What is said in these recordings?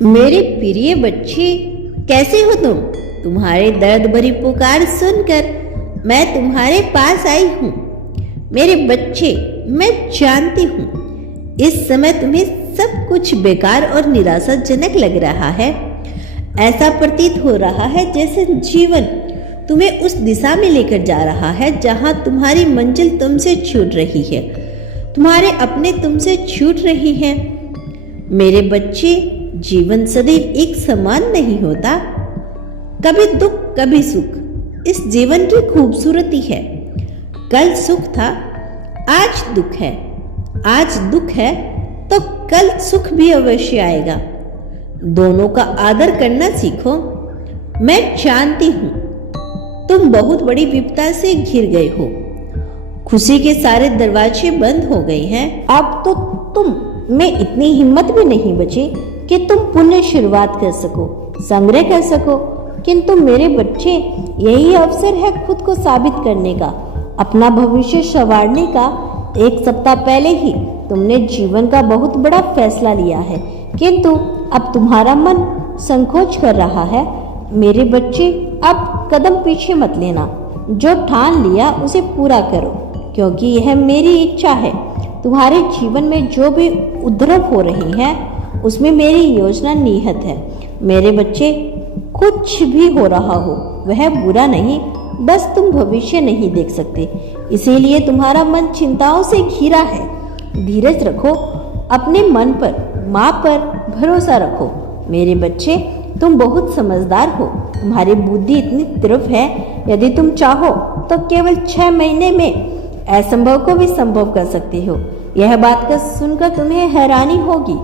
मेरे प्रिय बच्चे, कैसे हो तुम? तुम्हारे दर्द भरी पुकार सुनकर मैं तुम्हारे पास आई हूँ। मेरे बच्चे, मैं जानती हूँ इस समय तुम्हें सब कुछ बेकार और निराशाजनक लग रहा है। ऐसा प्रतीत हो रहा है जैसे जीवन तुम्हें उस दिशा में लेकर जा रहा है जहाँ तुम्हारी मंजिल तुमसे छूट रही है, तुम्हारे अपने तुमसे छूट रही हैं। मेरे बच्चे, जीवन सदैव एक समान नहीं होता, कभी दुख कभी सुख इस जीवन की खूबसूरती है। कल सुख था, आज दुख है, आज दुख है तो कल सुख भी अवश्य आएगा। दोनों का आदर करना सीखो। मैं जानती हूँ तुम बहुत बड़ी विपदा से घिर गए हो, खुशी के सारे दरवाजे बंद हो गए हैं। अब तो तुम में इतनी हिम्मत भी नहीं बची कि तुम पुनः शुरुआत कर सको, संग्रह कर सको। किंतु मेरे बच्चे, यही अवसर है खुद को साबित करने का, अपना भविष्य संवारने का। एक सप्ताह पहले ही तुमने जीवन का बहुत बड़ा फैसला लिया है, किंतु अब तुम्हारा मन संकोच कर रहा है। मेरे बच्चे, अब कदम पीछे मत लेना। जो ठान लिया उसे पूरा करो, क्योंकि यह मेरी इच्छा है। तुम्हारे जीवन में जो भी उद्भव हो रही है उसमें मेरी योजना निहित है। मेरे बच्चे, कुछ भी हो रहा हो वह बुरा नहीं, बस तुम भविष्य नहीं देख सकते, इसीलिए तुम्हारा मन चिंताओं से घिरा है। धीरज रखो, अपने मन पर, माँ पर भरोसा रखो। मेरे बच्चे, तुम बहुत समझदार हो, तुम्हारी बुद्धि इतनी तीव्र है। यदि तुम चाहो तो केवल 6 महीने में असंभव को भी संभव कर सकते हो। यह बात का सुनकर तुम्हें हैरानी होगी,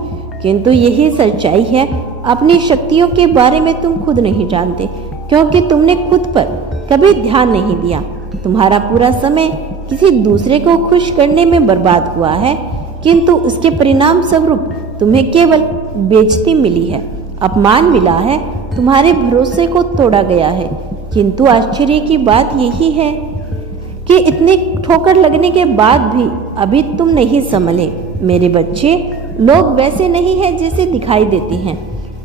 किंतु यही सच्चाई है। अपनी शक्तियों के बारे में तुम खुद नहीं जानते, क्योंकि तुमने खुद पर कभी ध्यान नहीं दिया। तुम्हारा पूरा समय किसी दूसरे को खुश करने में बर्बाद हुआ है, किंतु उसके परिणाम स्वरूप तुम्हें केवल बेइज्जती मिली है, अपमान मिला है, तुम्हारे भरोसे को तोड़ा गया है। किंतु आश्चर्य की बात यही है कि इतने ठोकर लगने के बाद भी अभी तुम नहीं संभले। मेरे बच्चे, लोग वैसे नहीं है जैसे दिखाई देते हैं।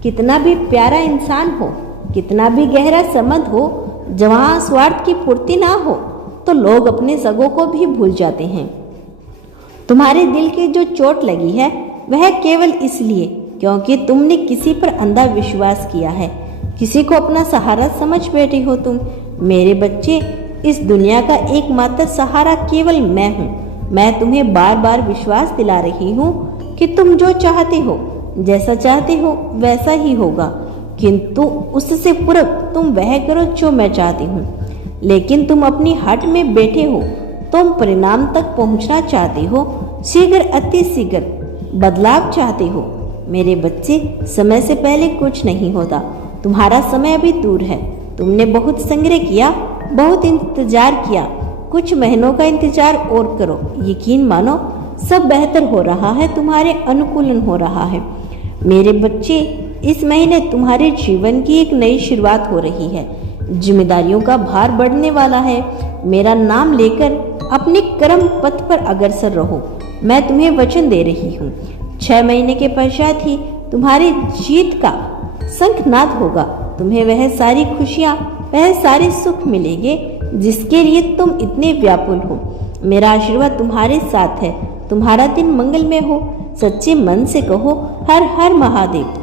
कितना भी प्यारा इंसान हो, कितना भी गहरा संबंध हो, जहाँ स्वार्थ की पूर्ति ना हो तो लोग अपने सगों को भी भूल जाते हैं। तुम्हारे दिल की जो चोट लगी है वह केवल इसलिए क्योंकि तुमने किसी पर अंधा विश्वास किया है, किसी को अपना सहारा समझ बैठे हो तुम। मेरे बच्चे, इस दुनिया का एकमात्र सहारा केवल मैं हूँ। मैं तुम्हें बार बार विश्वास दिला रही हूँ कि तुम जो चाहते हो, जैसा चाहते हो वैसा ही होगा, किंतु उससे पूर्व तुम वह करो जो मैं चाहती हूँ। लेकिन तुम अपनी हट में बैठे हो, तुम परिणाम तक पहुँचना चाहते हो, शीघ्र अति शीघ्र बदलाव चाहते हो। मेरे बच्चे, समय से पहले कुछ नहीं होता। तुम्हारा समय अभी दूर है। तुमने बहुत संग्रह किया, बहुत इंतजार किया, कुछ महीनों का इंतजार और करो। यकीन मानो, सब बेहतर हो रहा है, तुम्हारे अनुकूलन हो रहा है। मेरे बच्चे, इस महीने तुम्हारे जीवन की एक नई शुरुआत हो रही है। जिम्मेदारियों का भार बढ़ने वाला है। मेरा नाम लेकर अपने कर्म पथ पर अग्रसर रहो। मैं तुम्हें वचन दे रही हूँ, 6 महीने के पश्चात ही तुम्हारी जीत का शंखनाद होगा। तुम्हें वह सारी खुशियाँ, वह सारे सुख मिलेंगे जिसके लिए तुम इतने व्याकुल हो। मेरा आशीर्वाद तुम्हारे साथ है। तुम्हारा दिन मंगलमय हो। सच्चे मन से कहो, हर हर महादेव।